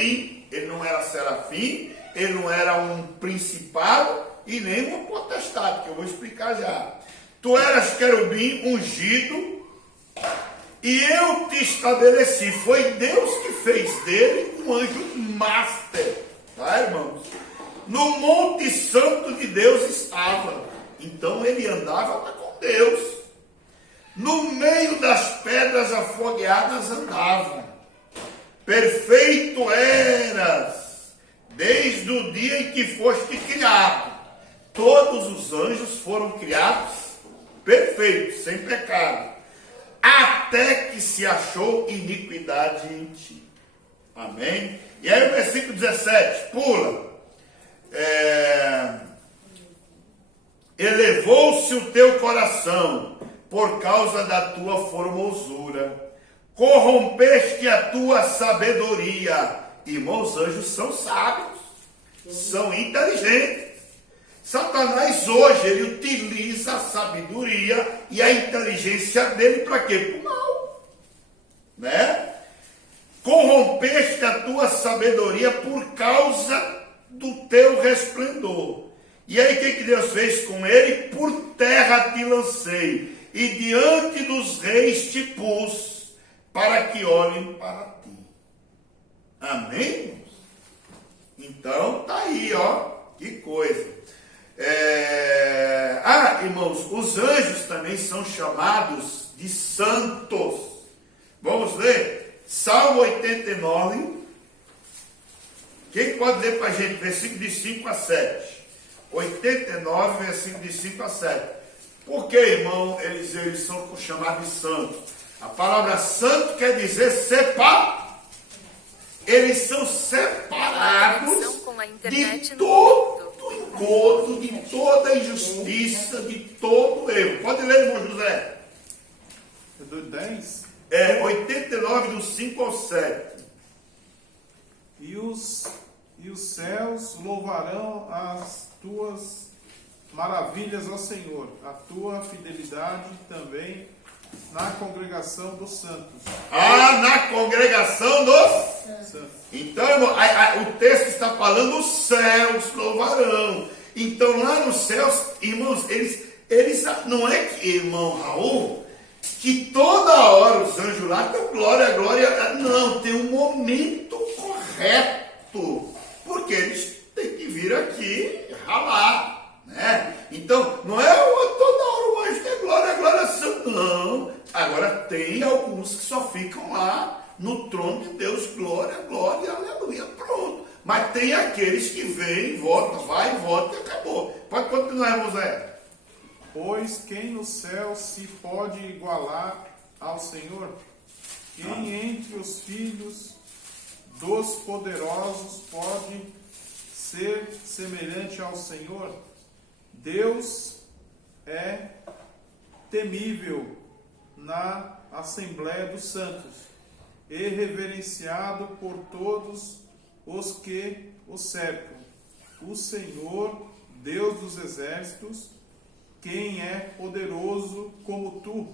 querubim, ele não era serafim, ele não era um principado e nem uma potestade, que eu vou explicar já. Tu eras querubim ungido e eu te estabeleci. Foi Deus que fez dele um anjo master, tá, irmãos? No Monte Santo de Deus estava, então ele andava lá com Deus. No meio das pedras afogueadas andava. Perfeito eras, desde o dia em que foste criado. Todos os anjos foram criados perfeitos, sem pecado, até que se achou iniquidade em ti. Amém? E aí o versículo 17, pula. Elevou-se o teu coração por causa da tua formosura, corrompeste a tua sabedoria. Irmãos, anjos são sábios, são inteligentes. Satanás hoje, ele utiliza a sabedoria e a inteligência dele para quê? Para o mal, né? Corrompeste a tua sabedoria por causa do teu resplendor. E aí o que Deus fez com ele? Por terra te lancei, e diante dos reis te pus, para que olhem para ti. Amém? Então, tá aí, ó, que coisa. Irmãos, os anjos também são chamados de santos. Vamos ler? Salmo 89. Quem pode ler para a gente? Versículo de 5 a 7. 89, versículo de 5 a 7. Por que, irmão, eles são chamados de santos? A palavra santo quer dizer separado. Eles são separados de todo encontro, de toda injustiça, de todo erro. Pode ler, irmão José. É do 10? 89, do 5 ao 7. E os céus louvarão as tuas maravilhas ao Senhor, a tua fidelidade também na congregação dos santos. Na congregação dos Santos. Então, irmão, o texto está falando os céus louvarão. Então, lá nos céus, irmãos, eles não é que, irmão Raul, que toda hora os anjos lá estão glória, glória. Não, tem um momento correto, porque eles têm que vir aqui ralar, né? Então, não é toda hora o anjo tem glória, glória, santo, não. Agora, tem alguns que só ficam lá no trono de Deus, glória, glória, aleluia, pronto. Mas tem aqueles que vêm, voltam, vai, volta e acabou. Pode continuar, irmão Zé. Pois quem no céu se pode igualar ao Senhor? Quem entre os filhos dos poderosos pode ser semelhante ao Senhor? Deus é temível na Assembleia dos Santos e reverenciado por todos os que o cercam. O Senhor, Deus dos exércitos, quem é poderoso como tu?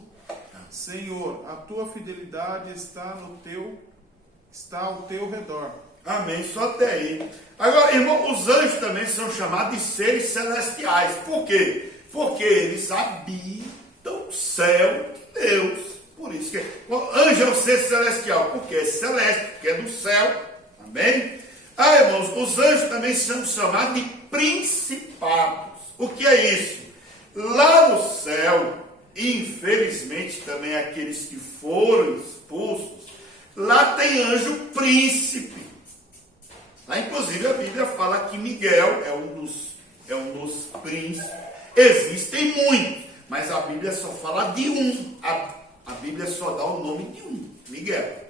Senhor, a tua fidelidade está ao teu redor. Amém, só até aí. Agora, irmão, os anjos também são chamados de seres celestiais. Por quê? Porque eles habitam o céu de Deus. Por isso que anjo é um ser celestial. Porque é celeste, porque é do céu. Amém? Irmãos, os anjos também são chamados de principados. O que é isso? Lá no céu, infelizmente também aqueles que foram expulsos, lá tem anjo príncipe. Lá, inclusive, a Bíblia fala que Miguel é um dos príncipes. Existem muitos, mas a Bíblia só fala de um. A Bíblia só dá o nome de um, Miguel.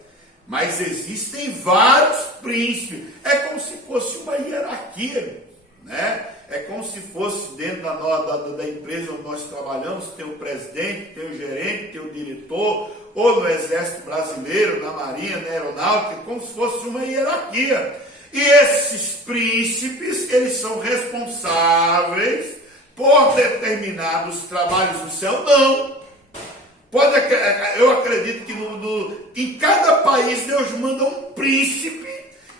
Mas existem vários príncipes. É como se fosse uma hierarquia, né? É como se fosse dentro da empresa onde nós trabalhamos, tem o presidente, tem o gerente, tem o diretor, ou no Exército Brasileiro, na Marinha, na Aeronáutica, como se fosse uma hierarquia. E esses príncipes, eles são responsáveis por determinados trabalhos do céu? Não. Eu acredito que em cada país Deus manda um príncipe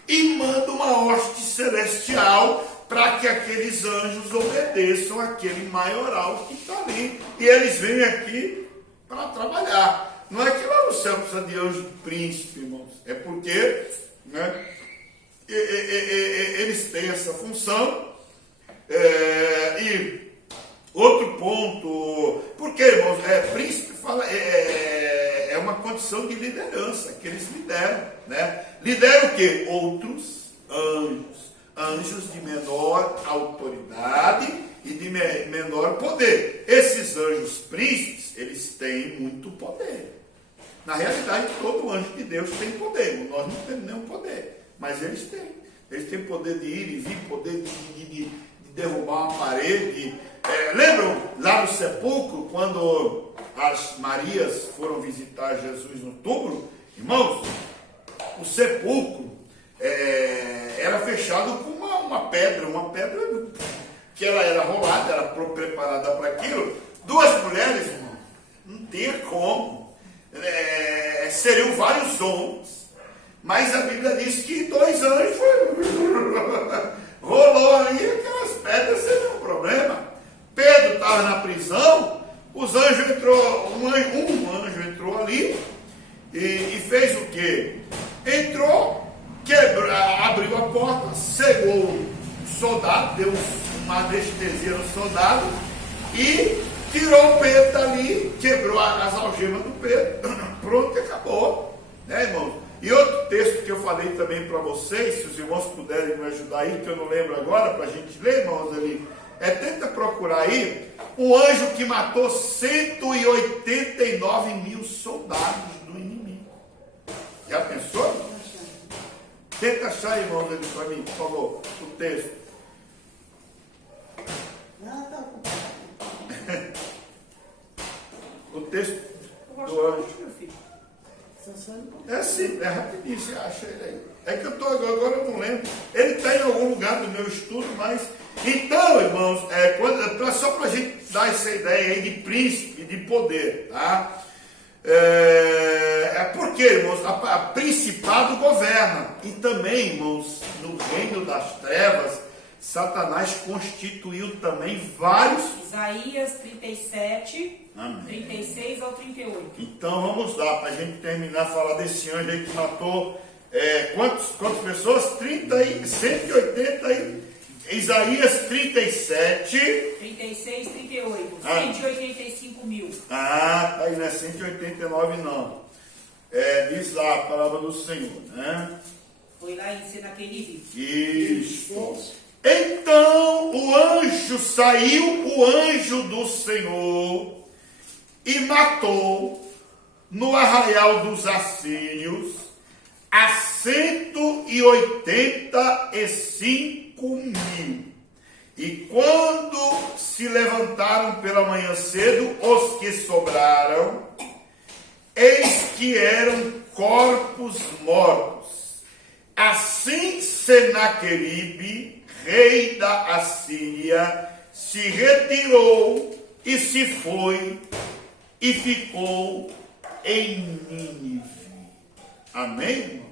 e manda uma hoste celestial para que aqueles anjos obedeçam aquele maioral que está ali. E eles vêm aqui para trabalhar. Não é que lá no céu precisa de anjo príncipe, irmãos. É porque, né, eles têm essa função. E outro ponto, porque, irmãos, príncipe fala, é uma condição de liderança, que eles lideram, né? Lideram o quê? Outros anjos. Anjos de menor autoridade e de menor poder. Esses anjos príncipes, eles têm muito poder. Na realidade, todo anjo de Deus tem poder. Nós não temos nenhum poder, mas eles têm. Eles têm poder de ir e vir, poder de derrubar uma parede. Lembram lá no sepulcro, quando as Marias foram visitar Jesus no túmulo? Irmãos, o sepulcro era fechado com uma pedra que ela era rolada, era preparada para aquilo. Duas mulheres, irmão, não tinha como. Seriam vários homens, mas a Bíblia diz que 2 anjos rolou ali, aquelas pedras sem nenhum problema. Pedro estava na prisão, os anjos um anjo entrou ali e fez o quê? Entrou, abriu a porta, cegou o soldado, deu uma anestesia no soldado e tirou o Pedro dali, quebrou as algemas do Pedro, pronto, acabou, né, irmão? E outro texto que eu falei também para vocês, se os irmãos puderem me ajudar aí, que eu não lembro agora, para a gente ler, irmãos, ali, tenta procurar aí, o anjo que matou 189 mil soldados do inimigo. Já pensou? Tenta achar, irmãos, ali para mim, por favor, o texto. O texto do anjo. Sim, rapidinho, você acha ele aí. É que eu estou agora, eu não lembro. Ele está em algum lugar do meu estudo, mas. Então, irmãos, só para a gente dar essa ideia aí de príncipe, de poder, tá? Porque, irmãos, a principado governa. E também, irmãos, no reino das trevas, Satanás constituiu também vários. Isaías 37, Amém. 36 ao 38. Então vamos lá, para a gente terminar a falar desse anjo aí que matou quantas pessoas? 180 Isaías 37. 36, 38. 185 mil. Tá aí, não é 189 não. Diz lá a palavra do Senhor, né? Foi lá em Senaqueribe. Isso. Então saiu o anjo do Senhor e matou no arraial dos assírios a 185 mil. E quando se levantaram pela manhã cedo, os que sobraram, eis que eram corpos mortos. Assim Senaqueribe, rei da Assíria, se retirou e se foi e ficou em Nínive. Amém, irmãos?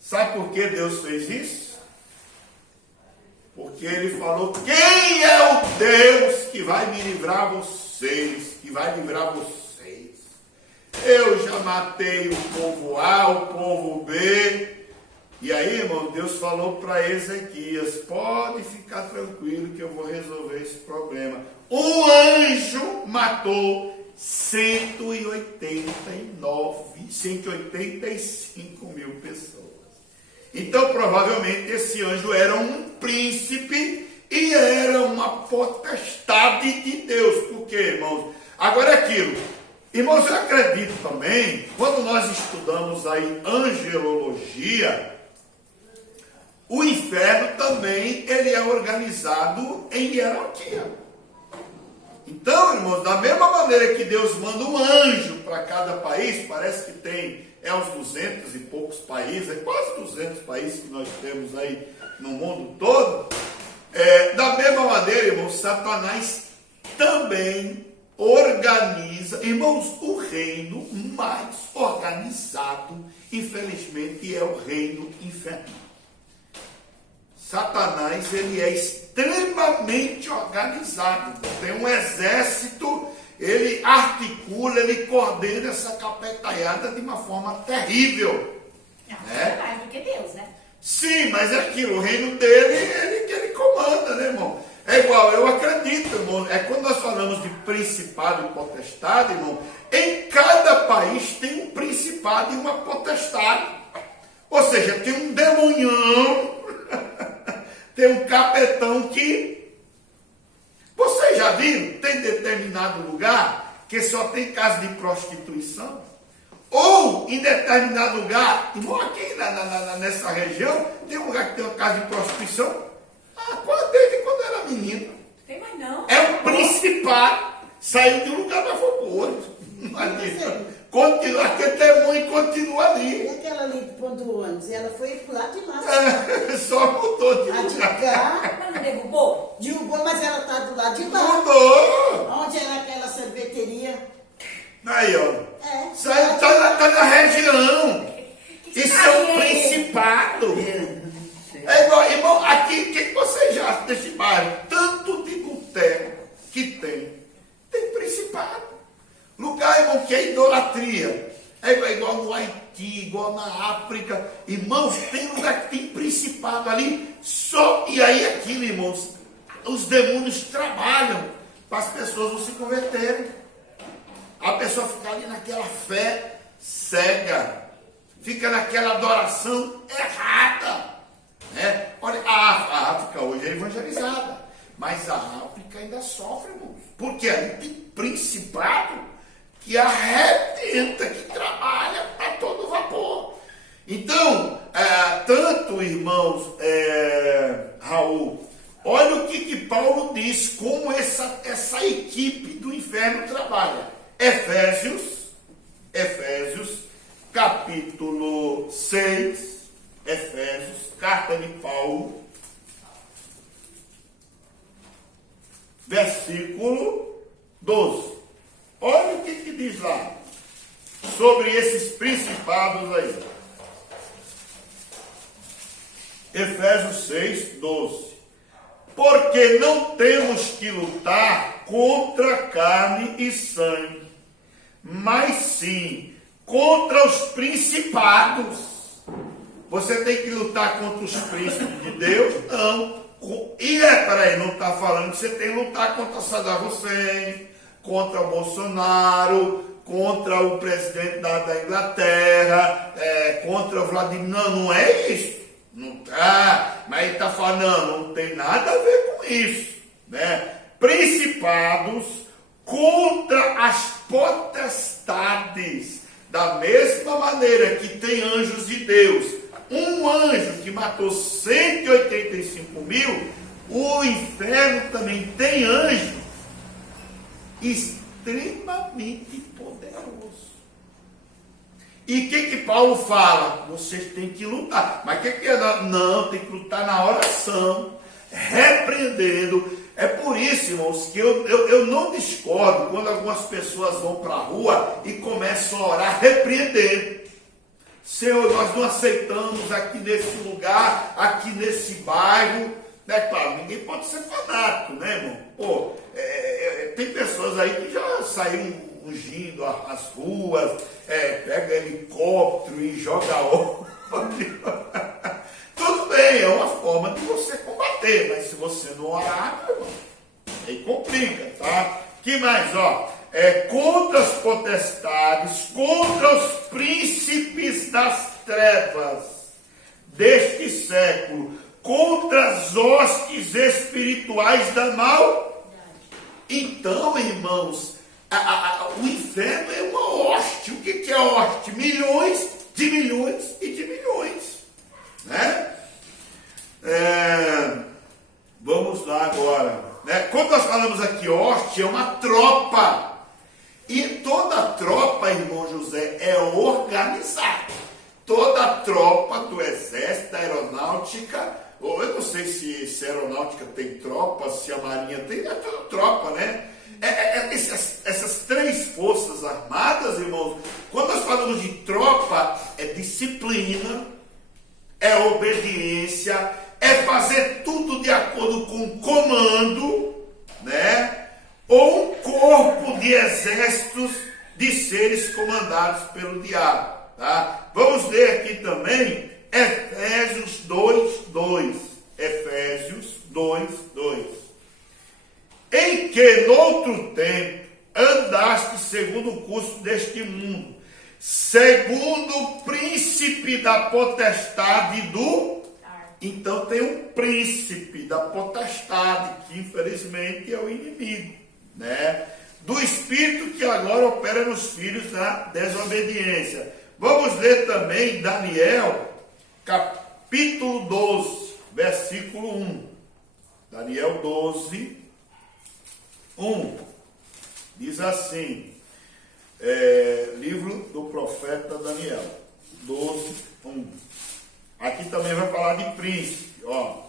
Sabe por que Deus fez isso? Porque ele falou: quem é o Deus que vai me livrar vocês, que vai livrar vocês? Eu já matei o povo A, o povo B. E aí, irmão, Deus falou para Ezequias: pode ficar tranquilo que eu vou resolver esse problema. Um anjo matou 185 mil pessoas. Então, provavelmente, esse anjo era um príncipe e era uma potestade de Deus. Por quê, irmãos? Agora é aquilo. Irmãos, eu acredito também, quando nós estudamos aí angelologia, o inferno também ele é organizado em hierarquia. Então, irmãos, da mesma maneira que Deus manda um anjo para cada país, parece que tem uns 200 e poucos países, quase 200 países que nós temos aí no mundo todo. Da mesma maneira, irmãos, Satanás também organiza, irmãos, o reino mais organizado, infelizmente, é o reino infernal. Satanás, ele é extremamente organizado, tem um exército, ele articula, ele coordena essa capetaiada de uma forma terrível. Não, É? é mais do que Deus, né? Sim, mas é aquilo, o reino dele, ele comanda, né, irmão? É igual, eu acredito, irmão, é quando nós falamos de principado e potestade, irmão, em cada país tem um principado e uma potestade. Ou seja, tem um demonhão, tem um capetão que... Vocês já viram? Tem determinado lugar que só tem casa de prostituição? Ou em determinado lugar, irmão, aqui nessa região, tem um lugar que tem uma casa de prostituição? Desde quando era menino. Tem mais não. É um principado. Saiu de um lugar para foi pro outro. Continua, aquele demônio continua ali. E aquela ali do ponto do ônibus, ela foi pro lado de lá. Só mudou de A de lugar. cá, Mas não derrubou? derrubou, mas ela tá do lado de lá. Mudou. Onde era aquela sorveteria? Aí, ó. É. Saiu, tá na região. Isso é um Aí, principado. É igual, irmão, aqui, o que você já acha desse bairro? Tanto de boteco que tem principado. Lugar, irmão, que é idolatria. É igual no Haiti, igual na África. Irmãos, tem lugar que tem principado ali. Só, e aí aquilo, irmãos, os demônios trabalham para as pessoas não se converterem. A pessoa fica ali naquela fé cega. Fica naquela adoração errada. Né? Olha, a África hoje é evangelizada, mas a África ainda sofre, irmãos, porque aí tem principado que arrebenta, que trabalha para todo vapor. Então, tanto, irmãos, Raul, olha o que Paulo diz, como essa equipe do inferno trabalha. Efésios, capítulo 6, Efésios, carta de Paulo, versículo 12. Olha o que diz lá sobre esses principados aí. Efésios 6, 12. Porque não temos que lutar contra carne e sangue, mas sim contra os principados. Você tem que lutar contra os príncipes de Deus? Não. Peraí, não está falando que você tem que lutar contra Saddam Hussein, contra o Bolsonaro, contra o presidente da Inglaterra, contra o Vladimir. Não é isso. Não tá, mas ele está falando, não tem nada a ver com isso. Né? Principados contra as potestades. Da mesma maneira que tem anjos de Deus. Um anjo que matou 185 mil, o inferno também tem anjo extremamente poderoso. E o que Paulo fala? Vocês têm que lutar. Mas o que é? Não, tem que lutar na oração, repreendendo. É por isso, irmãos, que eu não discordo quando algumas pessoas vão para a rua e começam a orar repreendendo. Senhor, nós não aceitamos aqui nesse lugar, aqui nesse bairro. É claro, ninguém pode ser fanático, né, irmão? Pô, tem pessoas aí que já saíram ungindo as ruas, pega helicóptero e joga óleo. Tudo bem, é uma forma de você combater, mas se você não orar, meu irmão, aí complica, tá? Que mais, ó? Contra as potestades, contra os príncipes das trevas deste século, contra as hostes espirituais da maldade. Então, irmãos, o inferno é uma hoste. O que é hoste? Milhões de milhões e de milhões. Né? Vamos lá agora. Né? Quando nós falamos aqui hoste, é uma tropa. E toda tropa, irmão José, é organizada. Toda tropa do exército, da aeronáutica, ou eu não sei se a aeronáutica tem tropa, se a marinha tem, é toda tropa, né? Essa é obediência, é fazer tudo de acordo com o comando, né? Ou um corpo de exércitos de seres comandados pelo diabo, tá? Vamos ler aqui também Efésios 2:2. Efésios 2:2. Em que noutro tempo andaste segundo o curso deste mundo, segundo o príncipe da potestade do... Então tem um príncipe da potestade, que infelizmente é o inimigo, né? Do espírito que agora opera nos filhos da desobediência. Vamos ler também Daniel, capítulo 12, versículo 1. Daniel 12, 1. Diz assim, livro do profeta Daniel, 12, 1. Aqui também vai falar de príncipe, ó.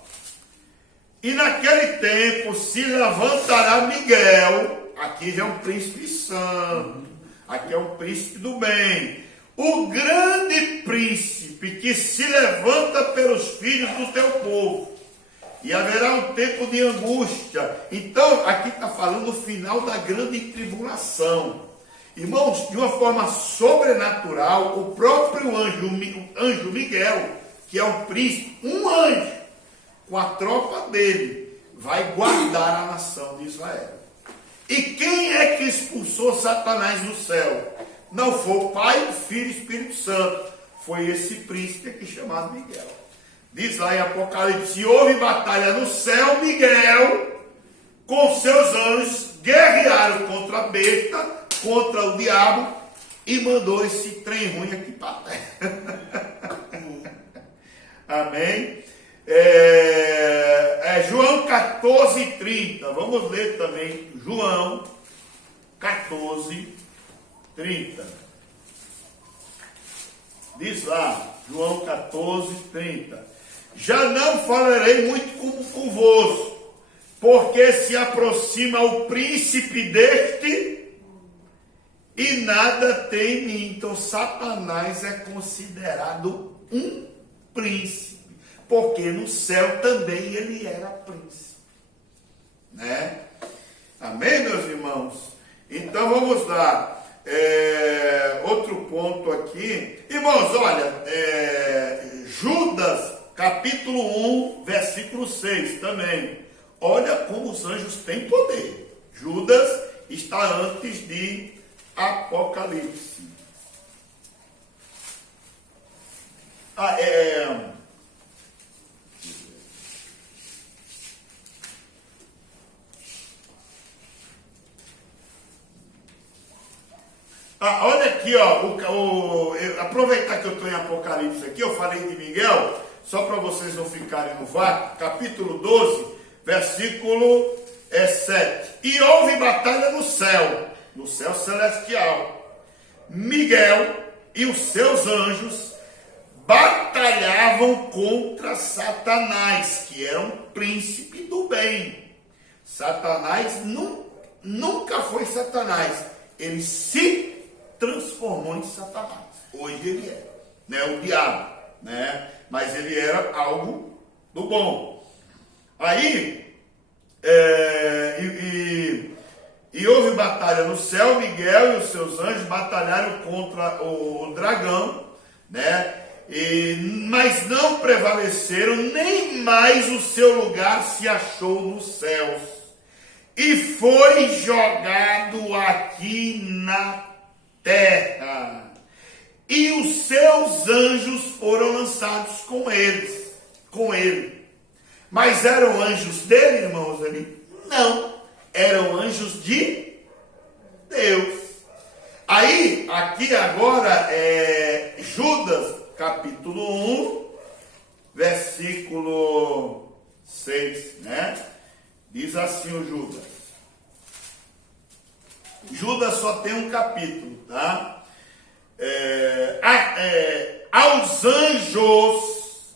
E naquele tempo se levantará Miguel, aqui já é um príncipe santo, aqui é um príncipe do bem, o grande príncipe que se levanta pelos filhos do teu povo, e haverá um tempo de angústia. Então, aqui está falando do final da grande tribulação. Irmãos, de uma forma sobrenatural, o próprio anjo Miguel, que é um príncipe, um anjo, com a tropa dele, vai guardar a nação de Israel. E quem é que expulsou Satanás do céu? Não foi o Pai, o Filho e o Espírito Santo. Foi esse príncipe aqui chamado Miguel. Diz lá em Apocalipse, houve batalha no céu, Miguel, com seus anjos, guerrearam contra a besta, contra o diabo, e mandou esse trem ruim aqui para a terra. Amém? João 14:30. Vamos ler também João 14:30. Diz lá, João 14:30. Já não falarei muito convosco, porque se aproxima o príncipe deste e nada tem em mim. Então Satanás é considerado um príncipe, porque no céu também ele era príncipe, né? Amém, meus irmãos? Então vamos lá, outro ponto aqui, irmãos, olha, Judas, capítulo 1, versículo 6 também, olha como os anjos têm poder. Judas está antes de Apocalipse. Olha aqui, ó, aproveitar que eu estou em Apocalipse aqui, eu falei de Miguel, só para vocês não ficarem no vácuo, capítulo 12, versículo 7. E houve batalha no céu celestial. Miguel e os seus anjos batalhavam contra Satanás, que era um príncipe do bem. Satanás nunca foi Satanás, ele se transformou em Satanás. Hoje ele é, né, o diabo, né? Mas ele era algo do bom. Aí, e houve batalha no céu, Miguel e os seus anjos batalharam contra o dragão, né? Mas não prevaleceram, nem mais o seu lugar se achou nos céus. E foi jogado aqui na terra. E os seus anjos foram lançados com ele. Mas eram anjos dele, irmãos, ali? Não. Eram anjos de Deus. Aí, aqui agora, Judas, capítulo 1, versículo 6, né? Diz assim o Judas. Judas só tem um capítulo, tá? Aos anjos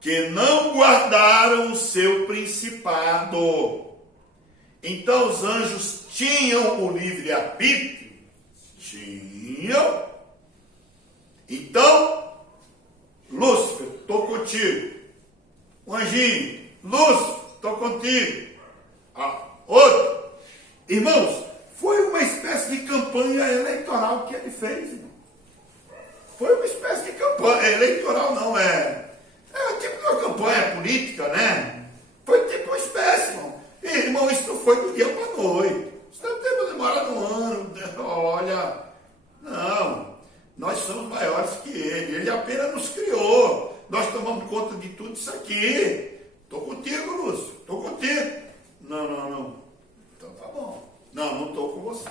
que não guardaram o seu principado. Então os anjos tinham o livre-arbítrio? Tinham. Então, Lúcifer, estou contigo. Um anjinho, Lúcifer, estou contigo. Outro. Irmãos, foi uma espécie de campanha eleitoral que ele fez, irmão. Foi uma espécie de campanha eleitoral, não é tipo de uma campanha política, né? Foi tipo uma espécie, irmão. E, irmão, isso não foi do dia para a noite. Isso não tem demorado um ano. Olha, não. Nós somos maiores que ele. Ele apenas nos criou. Nós tomamos conta de tudo isso aqui. Estou contigo, Lúcio. Estou contigo. Não. Então tá bom. Não estou com você.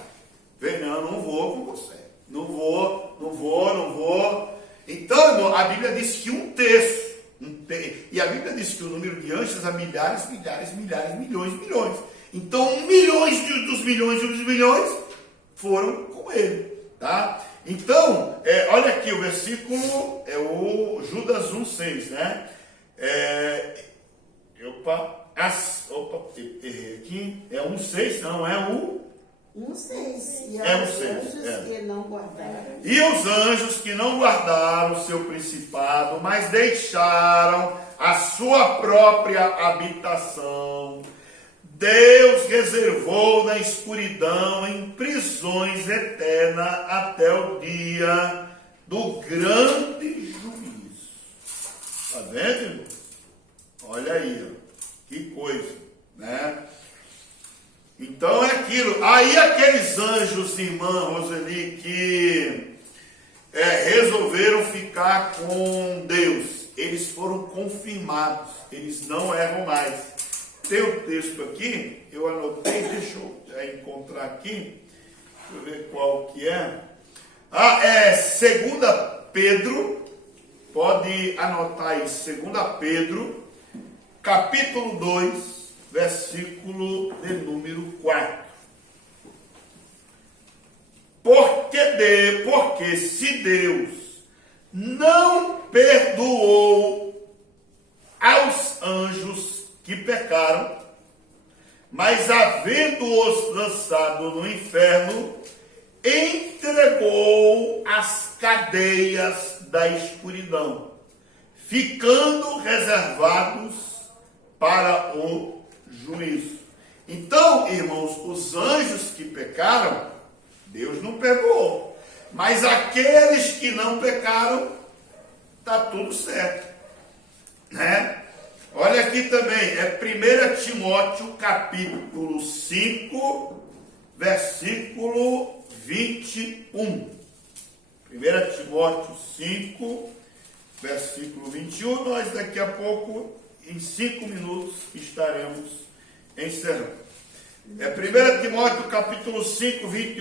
Vem, não vou com você. Não vou. Então, irmão, a Bíblia diz que um terço. E a Bíblia diz que o número de anjos é milhares, milhões. Então, milhões dos milhões foram com ele. Tá? Então, olha aqui o versículo, é o Judas 1,6, né? Errei aqui. É 1,6, não é o... 1,6. E É os 1,6, anjos que não guardaram. E os anjos que não guardaram o seu principado, mas deixaram a sua própria habitação, Deus reservou na escuridão em prisões eternas até o dia do grande juízo. Está vendo, irmão? Olha aí, ó. Que coisa, né? Então é aquilo. Aí aqueles anjos, irmã Roseli, que resolveram ficar com Deus, eles foram confirmados, eles não erram mais. Tem um texto aqui, eu anotei, deixa eu encontrar aqui, deixa eu ver qual que é. 2 Pedro, pode anotar aí, 2 Pedro, capítulo 2, versículo de número 4. Porque se Deus não perdoou aos anjos que pecaram, mas havendo-os lançado no inferno, entregou as cadeias da escuridão, ficando reservados para o juízo. Então, irmãos, os anjos que pecaram, Deus não perdoou. Mas aqueles que não pecaram, está tudo certo. Né? Olha aqui também, 1 Timóteo capítulo 5, versículo 21. 1 Timóteo 5, versículo 21. Nós daqui a pouco, em 5 minutos, estaremos encerrando. 1 Timóteo capítulo 5, 21.